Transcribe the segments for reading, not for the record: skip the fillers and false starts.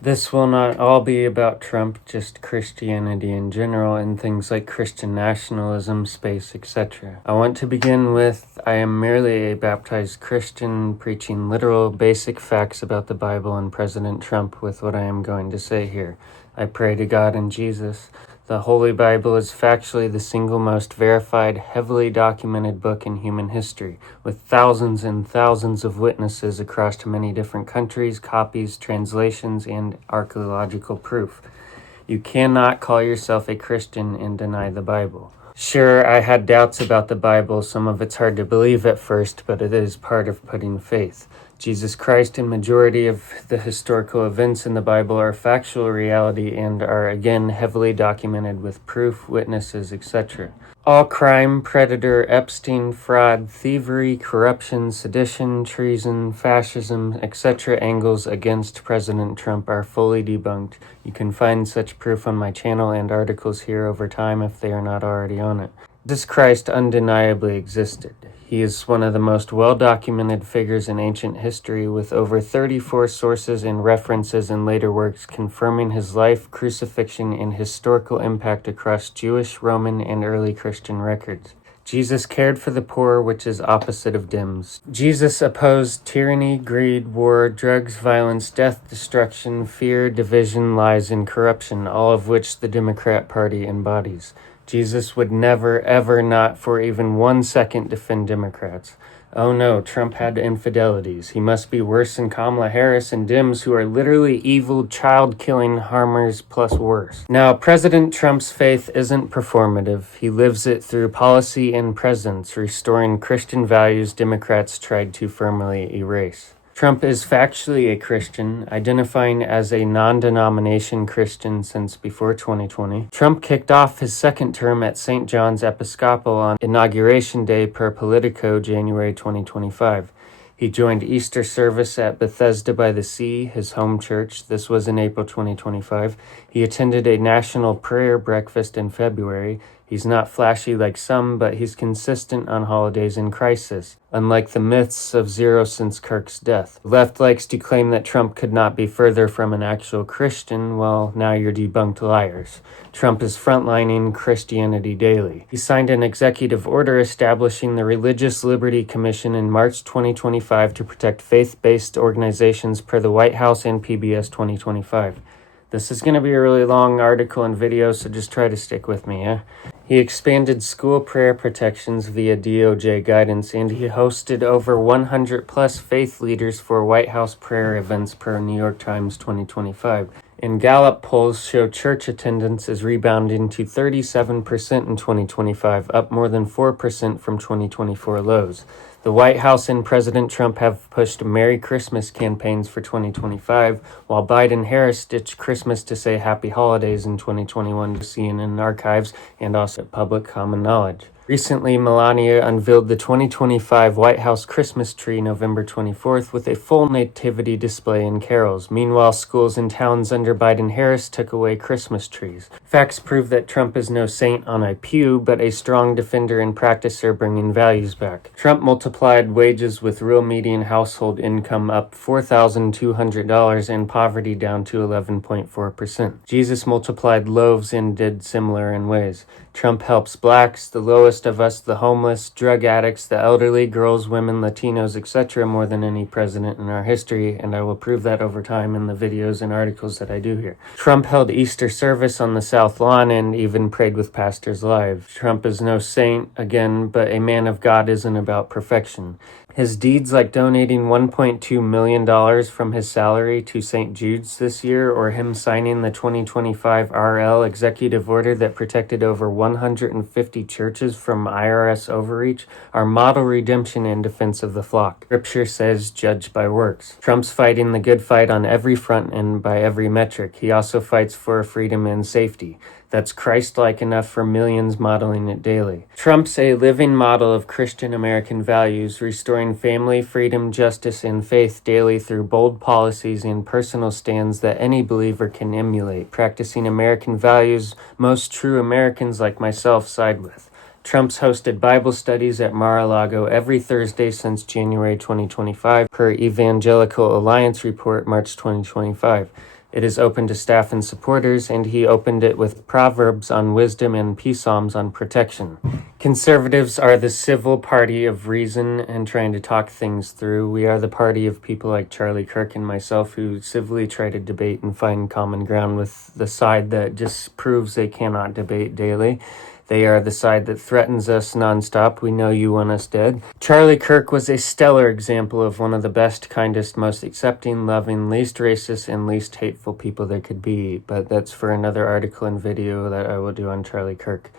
This will not all be about Trump, just Christianity in general and things like Christian nationalism, space, etc. I want to begin with, I am merely a baptized Christian preaching literal, basic facts about the Bible and President Trump with what I am going to say here. I pray to God and Jesus. The Holy Bible is factually the single most verified, heavily documented book in human history, with thousands and thousands of witnesses across many different countries, copies, translations, and archaeological proof. You cannot call yourself a Christian and deny the Bible. Sure, I had doubts about the Bible. Some of it's hard to believe at first, but it is part of putting faith. Jesus Christ and majority of the historical events in the Bible are factual reality and are again heavily documented with proof, witnesses, etc. All crime, predator, Epstein, fraud, thievery, corruption, sedition, treason, fascism, etc. angles against President Trump are fully debunked. You can find such proof on my channel and articles here over time if they are not already on it. Jesus Christ undeniably existed. He is one of the most well-documented figures in ancient history, with over 34 sources and references in later works confirming his life, crucifixion, and historical impact across Jewish, Roman, and early Christian records. Jesus cared for the poor, which is opposite of Dems. Jesus opposed tyranny, greed, war, drugs, violence, death, destruction, fear, division, lies, and corruption, all of which the Democrat Party embodies. Jesus would never, ever not for even 1 second defend Democrats. Oh no, Trump had infidelities. He must be worse than Kamala Harris and Dems, who are literally evil, child-killing harmers plus worse. Now, President Trump's faith isn't performative. He lives it through policy and presence, restoring Christian values Democrats tried to firmly erase. Trump is factually a Christian, identifying as a non-denomination Christian since before 2020. Trump kicked off his second term at St. John's Episcopal on Inauguration Day per Politico, January 2025. He joined Easter service at Bethesda by the Sea, his home church. This was in April 2025. He attended a national prayer breakfast in February. He's not flashy like some, but he's consistent on holidays in crisis, unlike the myths of zero since Kirk's death. The left likes to claim that Trump could not be further from an actual Christian. Well, now you're debunked liars. Trump is frontlining Christianity daily. He signed an executive order establishing the Religious Liberty Commission in March 2025 to protect faith-based organizations per the White House and PBS 2025. This is going to be a really long article and video, so just try to stick with me, yeah? He expanded school prayer protections via DOJ guidance, and he hosted over 100 plus faith leaders for White House prayer events per New York Times 2025. And Gallup polls show church attendance is rebounding to 37% in 2025, up more than 4% from 2024 lows. The White House and President Trump have pushed Merry Christmas campaigns for 2025, while Biden-Harris ditched Christmas to say Happy Holidays in 2021 to CNN archives and also public common knowledge. Recently, Melania unveiled the 2025 White House Christmas tree November 24th with a full nativity display and carols. Meanwhile, schools and towns under Biden-Harris took away Christmas trees. Facts prove that Trump is no saint on a pew, but a strong defender and practicer bringing values back. Trump multiplied wages with real median household income up $4,200 and poverty down to 11.4%. Jesus multiplied loaves and did similar in ways. Trump helps blacks, the lowest of us, the homeless, drug addicts, the elderly, girls, women, Latinos, etc. more than any president in our history, and I will prove that over time in the videos and articles that I do here. Trump held Easter service on the South Lawn and even prayed with pastors live. Trump is no saint, again, but a man of God isn't about perfection. His deeds like donating $1.2 million from his salary to St. Jude's this year, or him signing the 2025 RL executive order that protected over 150 churches from IRS overreach, are model redemption and defense of the flock. Scripture says, judge by works. Trump's fighting the good fight on every front and by every metric. He also fights for freedom and safety. That's Christ-like enough for millions modeling it daily. Trump's a living model of Christian American values, restoring family, freedom, justice, and faith daily through bold policies and personal stands that any believer can emulate, practicing American values most true Americans like myself side with. Trump's hosted Bible studies at Mar-a-Lago every Thursday since January 2025, per Evangelical Alliance report, March 2025. It is open to staff and supporters, and he opened it with proverbs on wisdom and peace psalms on protection. Conservatives are the civil party of reason and trying to talk things through. We are the party of people like Charlie Kirk and myself who civilly try to debate and find common ground with the side that just proves they cannot debate daily. They are the side that threatens us nonstop. We know you want us dead. Charlie Kirk was a stellar example of one of the best, kindest, most accepting, loving, least racist, and least hateful people there could be. But that's for another article and video that I will do on Charlie Kirk.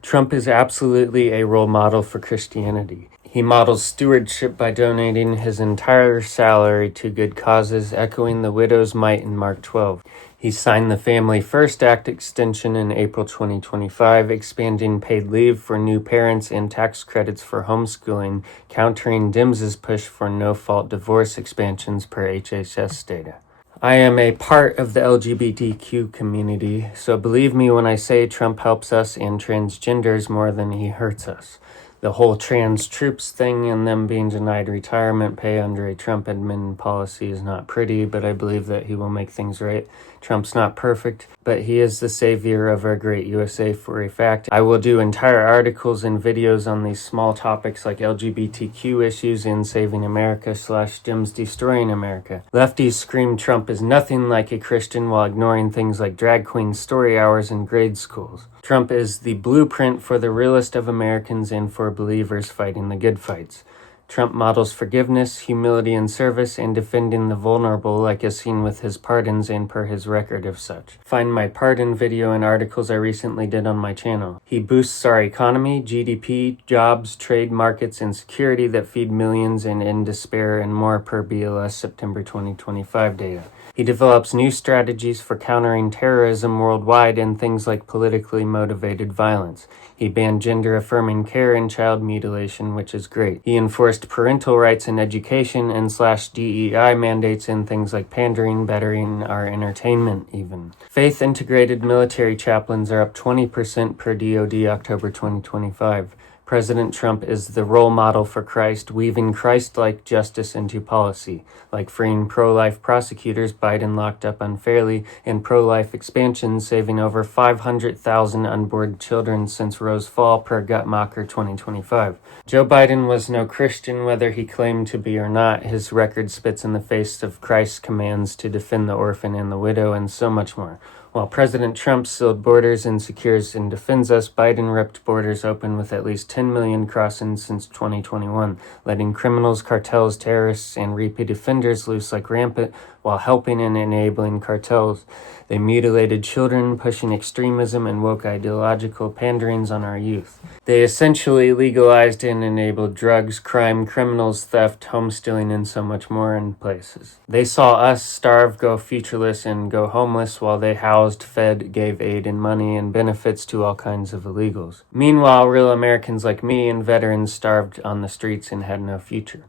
Trump is absolutely a role model for Christianity. He models stewardship by donating his entire salary to good causes, echoing the widow's mite in Mark 12. He signed the Family First Act extension in April 2025, expanding paid leave for new parents and tax credits for homeschooling, countering Dems' push for no-fault divorce expansions per HHS data. I am a part of the LGBTQ community, so believe me when I say Trump helps us and transgenders more than he hurts us. The whole trans troops thing and them being denied retirement pay under a Trump admin policy is not pretty, but I believe that he will make things right. Trump's not perfect, but he is the savior of our great USA for a fact. I will do entire articles and videos on these small topics like LGBTQ issues and saving America / Dems destroying America. Lefties scream Trump is nothing like a Christian while ignoring things like drag queen story hours in grade schools. Trump is the blueprint for the realest of Americans and for believers fighting the good fights. Trump models forgiveness, humility, and service, and defending the vulnerable like as seen with his pardons and per his record of such. Find my pardon video and articles I recently did on my channel. He boosts our economy, GDP, jobs, trade markets, and security that feed millions and end despair and more per BLS September 2025 data. He develops new strategies for countering terrorism worldwide and things like politically motivated violence. He banned gender-affirming care and child mutilation, which is great. He enforced parental rights in education and slashed DEI mandates in things like pandering, bettering our entertainment even. Faith-integrated military chaplains are up 20% per DoD October 2025. President Trump is the role model for Christ, weaving Christ-like justice into policy, like freeing pro-life prosecutors Biden locked up unfairly, and pro-life expansion saving over 500,000 unborn children since Rose Fall per Guttmacher 2025. Joe Biden was no Christian whether he claimed to be or not. His record spits in the face of Christ's commands to defend the orphan and the widow and so much more. While President Trump sealed borders and secures and defends us, Biden ripped borders open with at least 10 million crossings since 2021, letting criminals, cartels, terrorists, and repeat offenders loose like rampant while helping and enabling cartels. They mutilated children, pushing extremism and woke ideological panderings on our youth. They essentially legalized and enabled drugs, crime, criminals, theft, homestealing, and so much more in places. They saw us starve, go featureless, and go homeless while they housed, fed, gave aid and money and benefits to all kinds of illegals. Meanwhile, real Americans like me and veterans starved on the streets and had no future.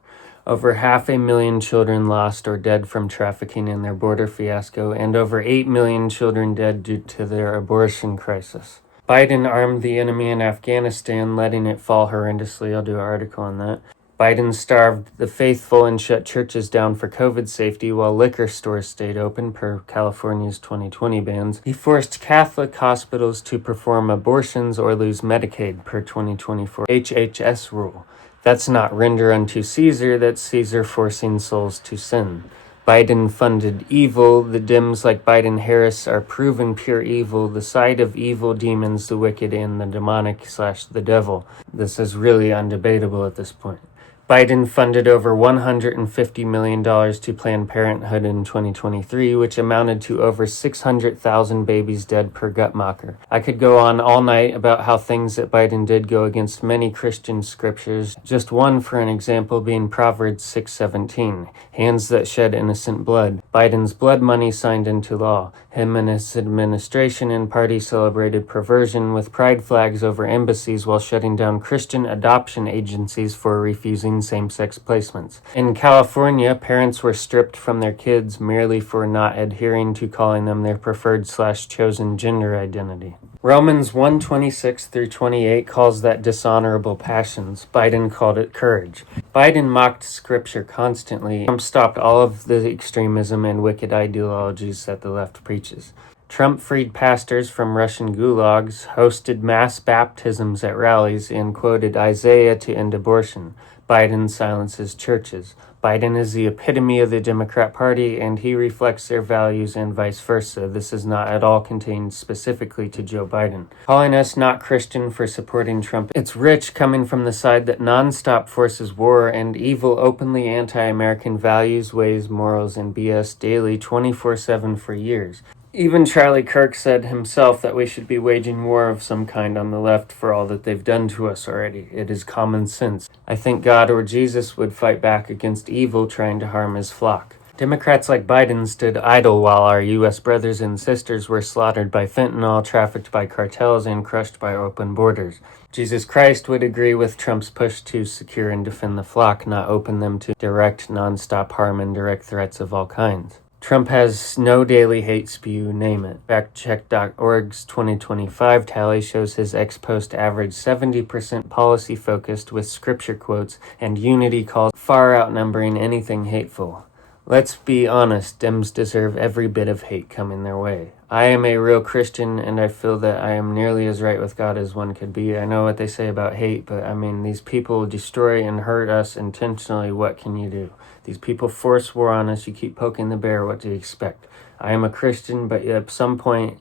Over 500,000 children lost or dead from trafficking in their border fiasco, and over 8 million children dead due to their abortion crisis. Biden armed the enemy in Afghanistan, letting it fall horrendously. I'll do an article on that. Biden starved the faithful and shut churches down for COVID safety while liquor stores stayed open per California's 2020 bans. He forced Catholic hospitals to perform abortions or lose Medicaid per 2024 HHS rule. That's not render unto Caesar, that's Caesar forcing souls to sin. Biden funded evil. The Dems like Biden-Harris are proven pure evil, the side of evil demons, the wicked, and the demonic / the devil. This is really undebatable at this point. Biden funded over $150 million to Planned Parenthood in 2023, which amounted to over 600,000 babies dead per Guttmacher. I could go on all night about how things that Biden did go against many Christian scriptures, just one for an example being Proverbs 6:17, hands that shed innocent blood. Biden's blood money signed into law. Him and his administration and party celebrated perversion with pride flags over embassies while shutting down Christian adoption agencies for refusing same-sex placements. In California, parents were stripped from their kids merely for not adhering to calling them their preferred / chosen gender identity. Romans 1:26 through 28 calls that dishonorable passions. Biden called it courage. Biden mocked scripture constantly. Trump stopped all of the extremism and wicked ideologies that the left preaches. Trump freed pastors from Russian gulags, hosted mass baptisms at rallies, and quoted Isaiah to end abortion. Biden silences churches. Biden is the epitome of the Democrat Party, and he reflects their values and vice versa. This is not at all contained specifically to Joe Biden. Calling us not Christian for supporting Trump, it's rich coming from the side that nonstop forces war and evil, openly anti-American values, ways, morals, and BS daily 24/7 for years. Even Charlie Kirk said himself that we should be waging war of some kind on the left for all that they've done to us already. It is common sense. I think God or Jesus would fight back against evil trying to harm his flock. Democrats like Biden stood idle while our U.S. brothers and sisters were slaughtered by fentanyl, trafficked by cartels, and crushed by open borders. Jesus Christ would agree with Trump's push to secure and defend the flock, not open them to direct, nonstop harm and direct threats of all kinds. Trump has no daily hate spew, name it. Factcheck.org's 2025 tally shows his ex-post average 70% policy-focused with scripture quotes and unity calls far outnumbering anything hateful. Let's be honest, Dems deserve every bit of hate coming their way. I am a real Christian, and I feel that I am nearly as right with God as one could be. I know what they say about hate, but I mean, these people destroy and hurt us intentionally. What can you do? These people force war on us. You keep poking the bear. What do you expect? I am a Christian, but at some point,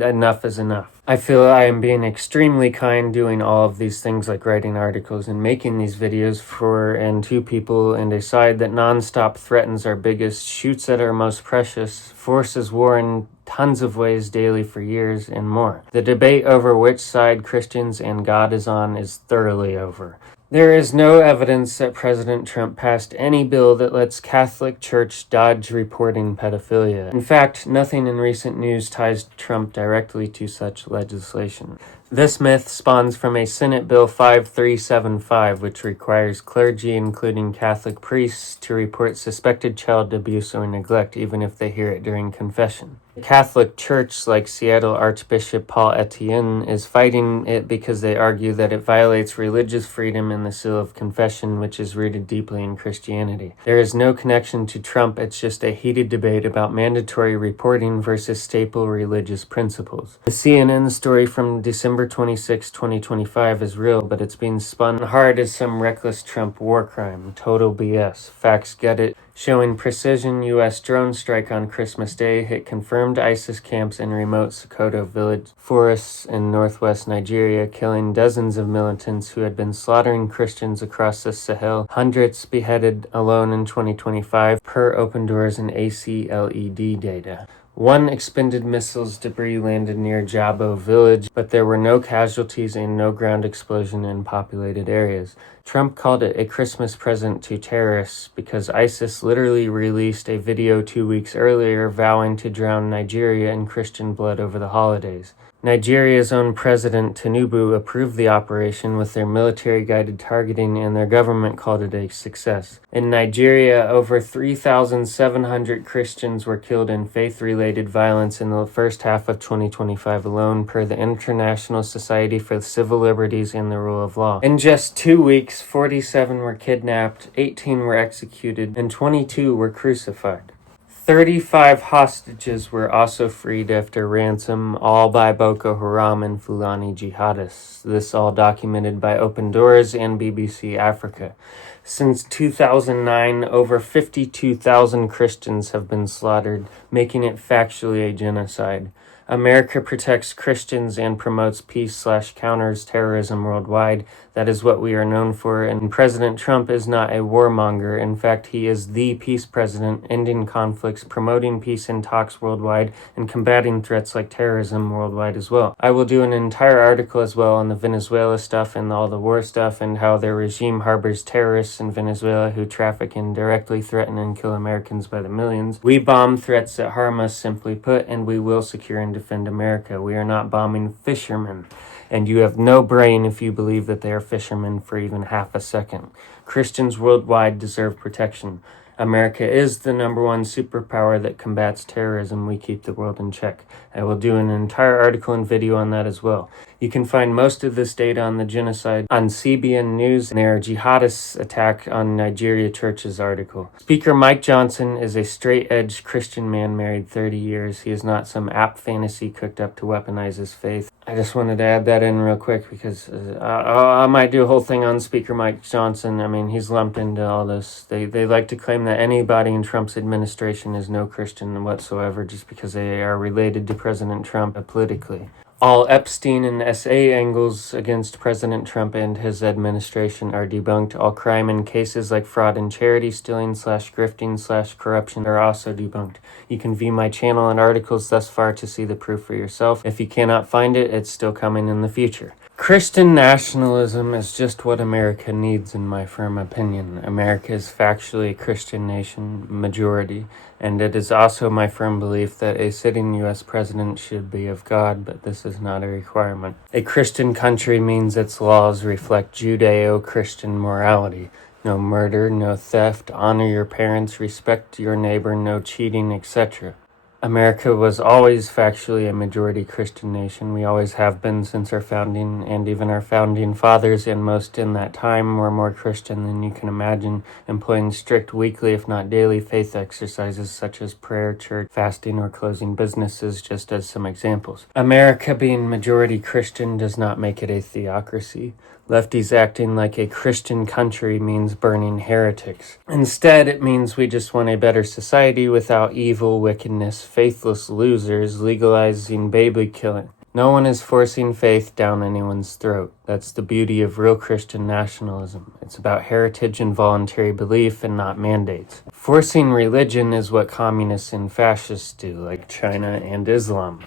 enough is enough. I feel I am being extremely kind doing all of these things like writing articles and making these videos for and to people and a side that nonstop threatens our biggest, shoots at our most precious, forces war in tons of ways daily for years and more. The debate over which side Christians and God is on is thoroughly over. There is no evidence that President Trump passed any bill that lets Catholic Church dodge reporting pedophilia. In fact, nothing in recent news ties Trump directly to such legislation. This myth spawns from a Senate Bill 5375, which requires clergy, including Catholic priests, to report suspected child abuse or neglect, even if they hear it during confession. The Catholic Church, like Seattle Archbishop Paul Etienne, is fighting it because they argue that it violates religious freedom and the seal of confession, which is rooted deeply in Christianity. There is no connection to Trump, it's just a heated debate about mandatory reporting versus staple religious principles. The CNN story from December 26, 2025 is real, but it's being spun hard as some reckless Trump war crime. Total BS. Facts get it. Showing precision U.S. drone strike on Christmas Day hit confirmed ISIS camps in remote Sokoto village forests in northwest Nigeria, killing dozens of militants who had been slaughtering Christians across the Sahel, hundreds beheaded alone in 2025, per Open Doors and ACLED data. One expended missiles debris landed near Jabo village, but there were no casualties and no ground explosion in populated areas. Trump called it a Christmas present to terrorists because ISIS literally released a video 2 weeks earlier vowing to drown Nigeria in Christian blood over the holidays. Nigeria's own President Tinubu approved the operation with their military-guided targeting, and their government called it a success. In Nigeria, over 3,700 Christians were killed in faith-related violence in the first half of 2025 alone, per the International Society for Civil Liberties and the Rule of Law. In just 2 weeks, 47 were kidnapped, 18 were executed, and 22 were crucified. 35 hostages were also freed after ransom, all by Boko Haram and Fulani jihadists. This all documented by Open Doors and BBC Africa. Since 2009, over 52,000 Christians have been slaughtered, making it factually a genocide. America protects Christians and promotes peace/counters terrorism worldwide. That is what we are known for, and President Trump is not a warmonger. In fact, he is the peace president, ending conflicts, promoting peace and talks worldwide, and combating threats like terrorism worldwide as well. I will do an entire article as well on the Venezuela stuff and all the war stuff and how their regime harbors terrorists in Venezuela who traffic and directly threaten and kill Americans by the millions. We bomb threats that harm us, simply put, and we will secure and defend America. We are not bombing fishermen. And you have no brain if you believe that they are fishermen for even half a second. Christians worldwide deserve protection. America is the #1 superpower that combats terrorism. We keep the world in check. I will do an entire article and video on that as well. You can find most of this data on the genocide on CBN News and their jihadist attack on Nigeria Church's article. Speaker Mike Johnson is a straight-edged Christian man married 30 years. He is not some apt fantasy cooked up to weaponize his faith. I just wanted to add that in real quick because I might do a whole thing on Speaker Mike Johnson. I mean, he's lumped into all this. They like to claim that anybody in Trump's administration is no Christian whatsoever just because they are related to President Trump politically. All Epstein and SA angles against President Trump and his administration are debunked. All crime and cases like fraud and charity stealing /grifting /corruption are also debunked. You can view my channel and articles thus far to see the proof for yourself. If you cannot find it, it's still coming in the future. Christian nationalism is just what America needs, in my firm opinion. America is factually a Christian nation, majority, and it is also my firm belief that a sitting U.S. president should be of God, but this is not a requirement. A Christian country means its laws reflect Judeo-Christian morality. No murder, no theft, honor your parents, respect your neighbor, no cheating, etc. America was always factually a majority Christian nation. We always have been since our founding, and even our founding fathers and most in that time were more Christian than you can imagine, employing strict weekly, if not daily, faith exercises such as prayer, church, fasting, or closing businesses, just as some examples. America being majority Christian does not make it a theocracy. Lefties acting like a Christian country means burning heretics. Instead, it means we just want a better society without evil, wickedness, faithless losers legalizing baby killing. No one is forcing faith down anyone's throat. That's the beauty of real Christian nationalism. It's about heritage and voluntary belief and not mandates. Forcing religion is what communists and fascists do, like China and Islam.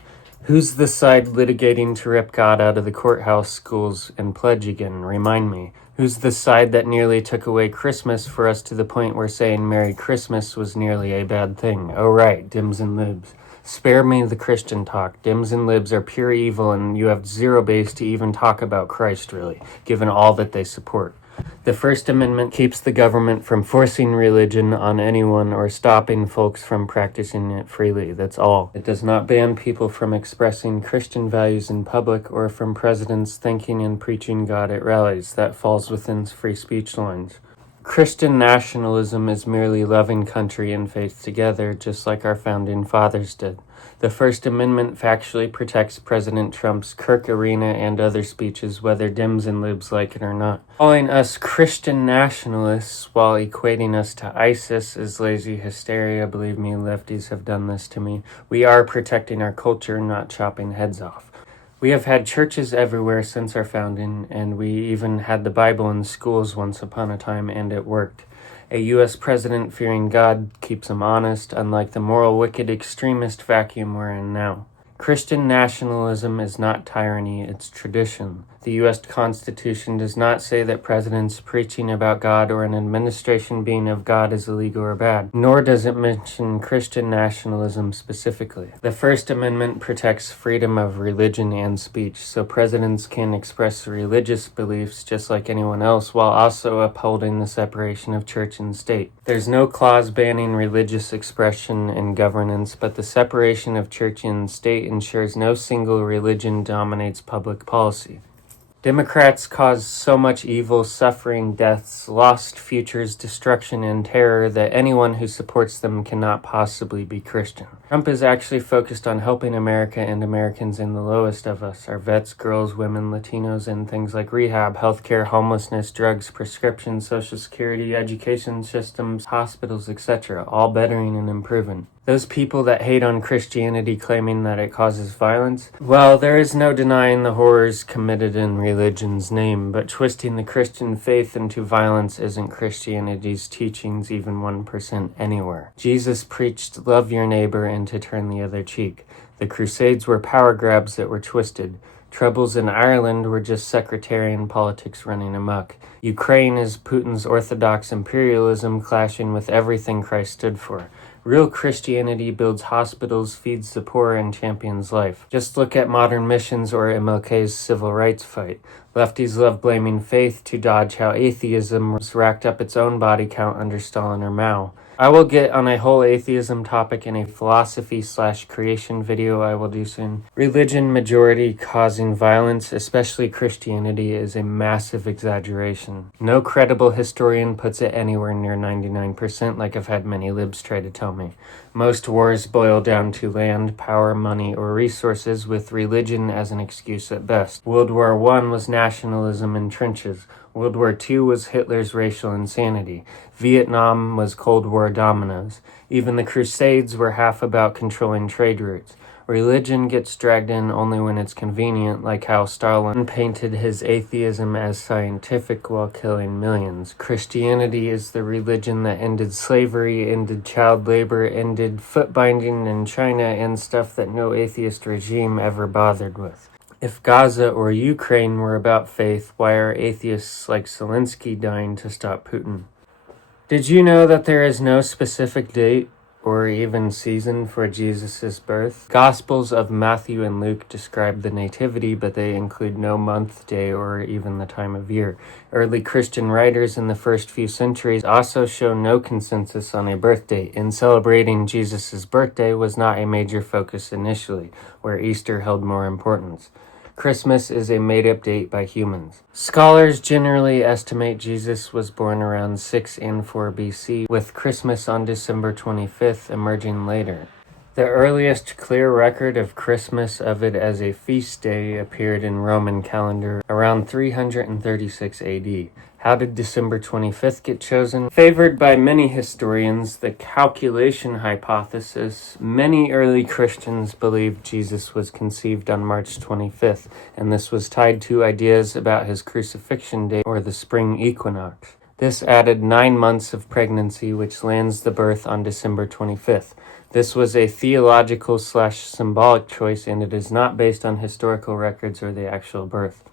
Who's the side litigating to rip God out of the courthouse, schools, and pledge again? Remind me. Who's the side that nearly took away Christmas for us to the point where saying Merry Christmas was nearly a bad thing? Oh right, Dems and libs. Spare me the Christian talk. Dems and libs are pure evil and you have zero base to even talk about Christ really, given all that they support. The First Amendment keeps the government from forcing religion on anyone or stopping folks from practicing it freely. That's all. It does not ban people from expressing Christian values in public or from presidents thanking and preaching God at rallies. That falls within free speech lines. Christian nationalism is merely loving country and faith together, just like our founding fathers did. The First Amendment factually protects President Trump's Kirk Arena and other speeches, whether Dems and libs like it or not. Calling us Christian nationalists while equating us to ISIS is lazy hysteria. Believe me, lefties have done this to me. We are protecting our culture, not chopping heads off. We have had churches everywhere since our founding, and we even had the Bible in schools once upon a time, and it worked. A U.S. president fearing God keeps him honest, unlike the moral wicked extremist vacuum we're in now. Christian nationalism is not tyranny, it's tradition. The U.S. Constitution does not say that presidents preaching about God or an administration being of God is illegal or bad, nor does it mention Christian nationalism specifically. The First Amendment protects freedom of religion and speech, so presidents can express religious beliefs just like anyone else while also upholding the separation of church and state. There's no clause banning religious expression and governance, but the separation of church and state ensures no single religion dominates public policy. Democrats cause so much evil, suffering, deaths, lost futures, destruction, and terror that anyone who supports them cannot possibly be Christian. Trump is actually focused on helping America and Americans in the lowest of us, our vets, girls, women, Latinos, and things like rehab, healthcare, homelessness, drugs, prescriptions, social security, education systems, hospitals, etc., all bettering and improving. Those people that hate on Christianity claiming that it causes violence, well, there is no denying the horrors committed in religion's name, but twisting the Christian faith into violence isn't Christianity's teachings even 1% anywhere. Jesus preached love your neighbor and to turn the other cheek. The Crusades were power grabs that were twisted. Troubles in Ireland were just sectarian politics running amok. Ukraine is Putin's orthodox imperialism clashing with everything Christ stood for. Real Christianity builds hospitals, feeds the poor, and champions life. Just look at modern missions or MLK's civil rights fight. Lefties love blaming faith to dodge how atheism racked up its own body count under Stalin or Mao. I will get on a whole atheism topic in a philosophy/creation video I will do soon. Religion majority causing violence, especially Christianity, is a massive exaggeration. No credible historian puts it anywhere near 99%, like I've had many libs try to tell me. Most wars boil down to land, power, money, or resources, with religion as an excuse at best. World War I was nationalism in trenches. World War II was Hitler's racial insanity. Vietnam was Cold War dominoes. Even the Crusades were half about controlling trade routes. Religion gets dragged in only when it's convenient, like how Stalin painted his atheism as scientific while killing millions. Christianity is the religion that ended slavery, ended child labor, ended foot binding in China, and stuff that no atheist regime ever bothered with. If Gaza or Ukraine were about faith, why are atheists like Zelensky dying to stop Putin? Did you know that there is no specific date or even season for Jesus' birth? Gospels of Matthew and Luke describe the nativity, but they include no month, day, or even the time of year. Early Christian writers in the first few centuries also show no consensus on a birth date, and celebrating Jesus' birthday was not a major focus initially, where Easter held more importance. Christmas is a made-up date by humans. Scholars generally estimate Jesus was born around 6 and 4 BC, with Christmas on December 25th emerging later. The earliest clear record of Christmas of it as a feast day appeared in Roman calendar around 336 AD. How did December 25th get chosen? Favored by many historians, the calculation hypothesis, many early Christians believed Jesus was conceived on March 25th, and this was tied to ideas about his crucifixion date or the spring equinox. This added 9 months of pregnancy, which lands the birth on December 25th. This was a theological/symbolic choice, and it is not based on historical records or the actual birth.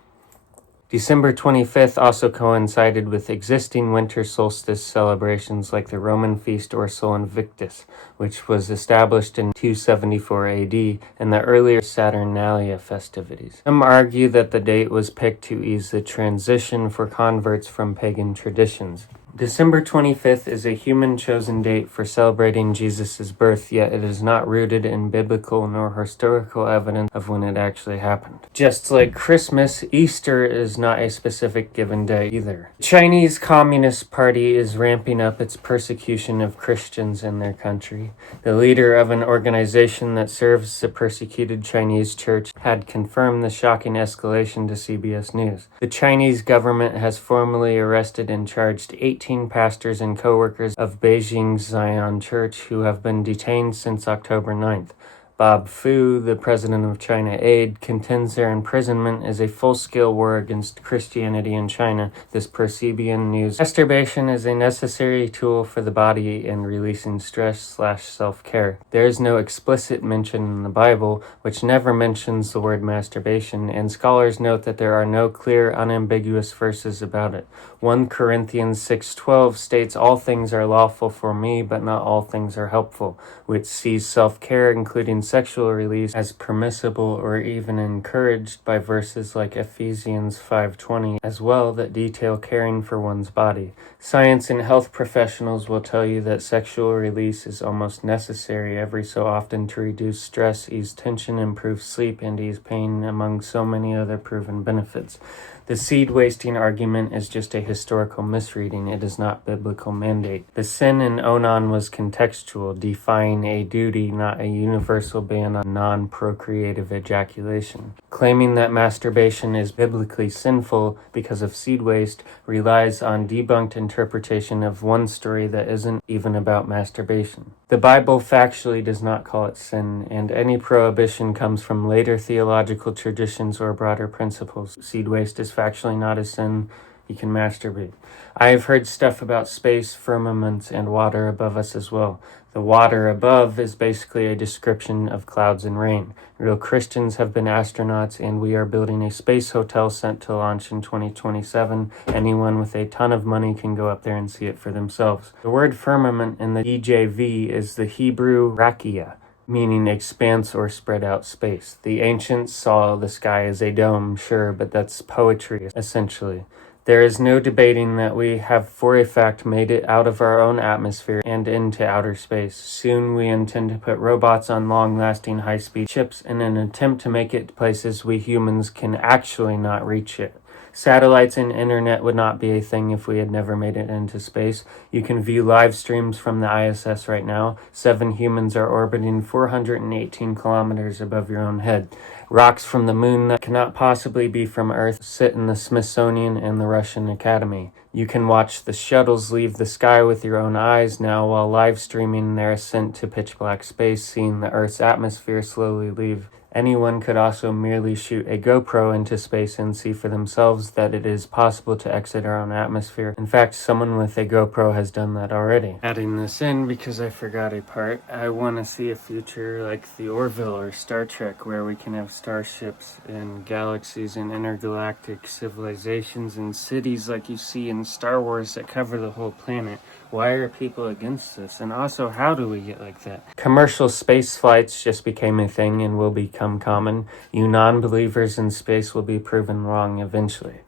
December 25th also coincided with existing winter solstice celebrations like the Roman feast or Sol Invictus, which was established in 274 AD, and the earlier Saturnalia festivities. Some argue that the date was picked to ease the transition for converts from pagan traditions. December 25th is a human-chosen date for celebrating Jesus' birth, yet it is not rooted in biblical nor historical evidence of when it actually happened. Just like Christmas, Easter is not a specific given day either. The Chinese Communist Party is ramping up its persecution of Christians in their country. The leader of an organization that serves the persecuted Chinese church had confirmed the shocking escalation to CBS News. The Chinese government has formally arrested and charged 18 pastors and co-workers of Beijing's Zion Church who have been detained since October 9th. Bob Fu, the president of China Aid, contends their imprisonment is a full-scale war against Christianity in China. This per CBN News. Masturbation is a necessary tool for the body in releasing stress/self-care. There is no explicit mention in the Bible, which never mentions the word masturbation, and scholars note that there are no clear, unambiguous verses about it. 1 Corinthians 6:12 states, "All things are lawful for me, but not all things are helpful," which sees self-care, including sexual release, as permissible or even encouraged by verses like Ephesians 5:20 as well that detail caring for one's body. Science and health professionals will tell you that sexual release is almost necessary every so often to reduce stress, ease tension, improve sleep, and ease pain, among so many other proven benefits. The seed-wasting argument is just a historical misreading. It is not biblical mandate. The sin in Onan was contextual, defying a duty, not a universal ban on non-procreative ejaculation. Claiming that masturbation is biblically sinful because of seed waste relies on debunked interpretation of one story that isn't even about masturbation. The Bible factually does not call it sin, and any prohibition comes from later theological traditions or broader principles. Seed waste is factually not a sin. You can masturbate. I have heard stuff about space, firmaments, and water above us as well. The water above is basically a description of clouds and rain. Real Christians have been astronauts, and we are building a space hotel set to launch in 2027. Anyone with a ton of money can go up there and see it for themselves. The word firmament in the EJV is the Hebrew rakia, meaning expanse or spread out space. The ancients saw the sky as a dome, sure, but that's poetry, essentially. There is no debating that we have for a fact made it out of our own atmosphere and into outer space. Soon we intend to put robots on long-lasting high-speed ships in an attempt to make it to places we humans can actually not reach it. Satellites and internet would not be a thing if we had never made it into space. You can view live streams from the ISS right now. 7 humans are orbiting 418 kilometers above your own head. Rocks from the moon that cannot possibly be from Earth sit in the Smithsonian and the Russian Academy. You can watch the shuttles leave the sky with your own eyes now while live streaming their ascent to pitch black space, seeing the Earth's atmosphere slowly leave. Anyone could also merely shoot a GoPro into space and see for themselves that it is possible to exit our own atmosphere. In fact, someone with a GoPro has done that already. Adding this in because I forgot a part, I want to see a future like the Orville or Star Trek where we can have starships and galaxies and intergalactic civilizations and cities like you see in Star Wars that cover the whole planet. Why are people against this? And also, how do we get like that? Commercial space flights just became a thing and will become common. You non-believers in space will be proven wrong eventually.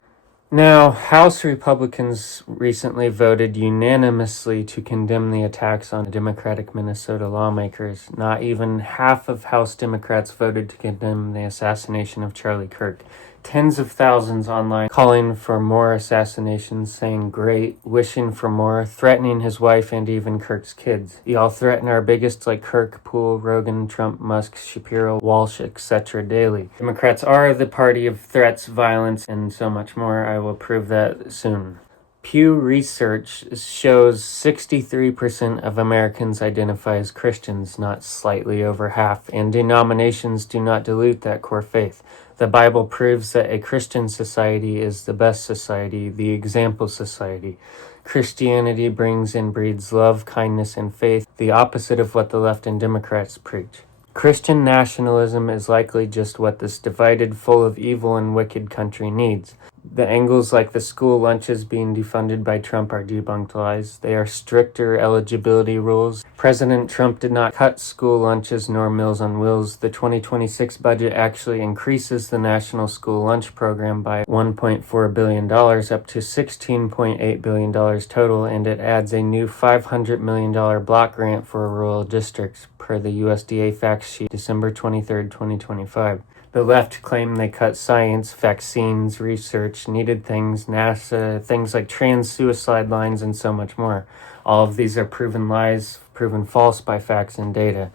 Now, House Republicans recently voted unanimously to condemn the attacks on Democratic Minnesota lawmakers. Not even half of House Democrats voted to condemn the assassination of Charlie Kirk. Tens of thousands online calling for more assassinations, saying great, wishing for more, threatening his wife and even Kirk's kids. Y'all threaten our biggest like Kirk, Poole, Rogan, Trump, Musk, Shapiro, Walsh, etc. daily. Democrats are the party of threats, violence, and so much more. I will prove that soon. Pew Research shows 63% of Americans identify as Christians, not slightly over half, and denominations do not dilute that core faith. The Bible proves that a Christian society is the best society, the example society. Christianity brings and breeds love, kindness, and faith, the opposite of what the left and Democrats preach. Christian nationalism is likely just what this divided, full of evil and wicked country needs. The angles like the school lunches being defunded by Trump are debunked lies. They are stricter eligibility rules. President Trump did not cut school lunches nor Meals on Wheels. The 2026 budget actually increases the national school lunch program by $1.4 billion up to $16.8 billion total, and it adds a new $500 million block grant for rural districts per the USDA fact sheet December 23, 2025. The left claim they cut science, vaccines, research, needed things, NASA, things like trans suicide lines, and so much more. All of these are proven lies, proven false by facts and data.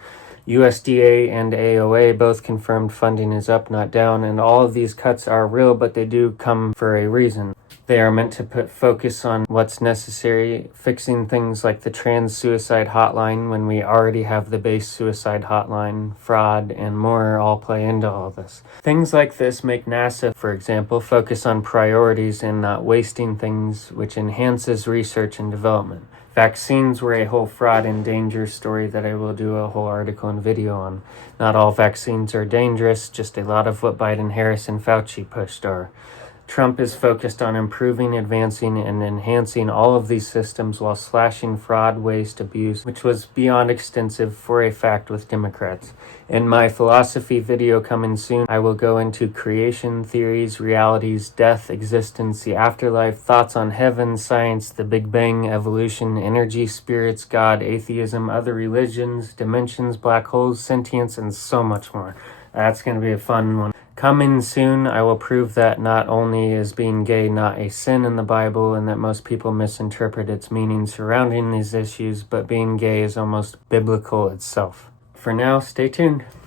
USDA and AOA both confirmed funding is up, not down, and all of these cuts are real, but they do come for a reason. They are meant to put focus on what's necessary, fixing things like the trans suicide hotline when we already have the base suicide hotline, fraud, and more all play into all this. Things like this make NASA, for example, focus on priorities and not wasting things, which enhances research and development. Vaccines were a whole fraud and danger story that I will do a whole article and video on. Not all vaccines are dangerous, just a lot of what Biden, Harris, and Fauci pushed are. Trump is focused on improving, advancing, and enhancing all of these systems while slashing fraud, waste, abuse, which was beyond extensive for a fact with Democrats. In my philosophy video coming soon, I will go into creation theories, realities, death, existence, the afterlife, thoughts on heaven, science, the Big Bang, evolution, energy, spirits, God, atheism, other religions, dimensions, black holes, sentience, and so much more. That's going to be a fun one. Coming soon, I will prove that not only is being gay not a sin in the Bible and that most people misinterpret its meaning surrounding these issues, but being gay is almost biblical itself. For now, stay tuned.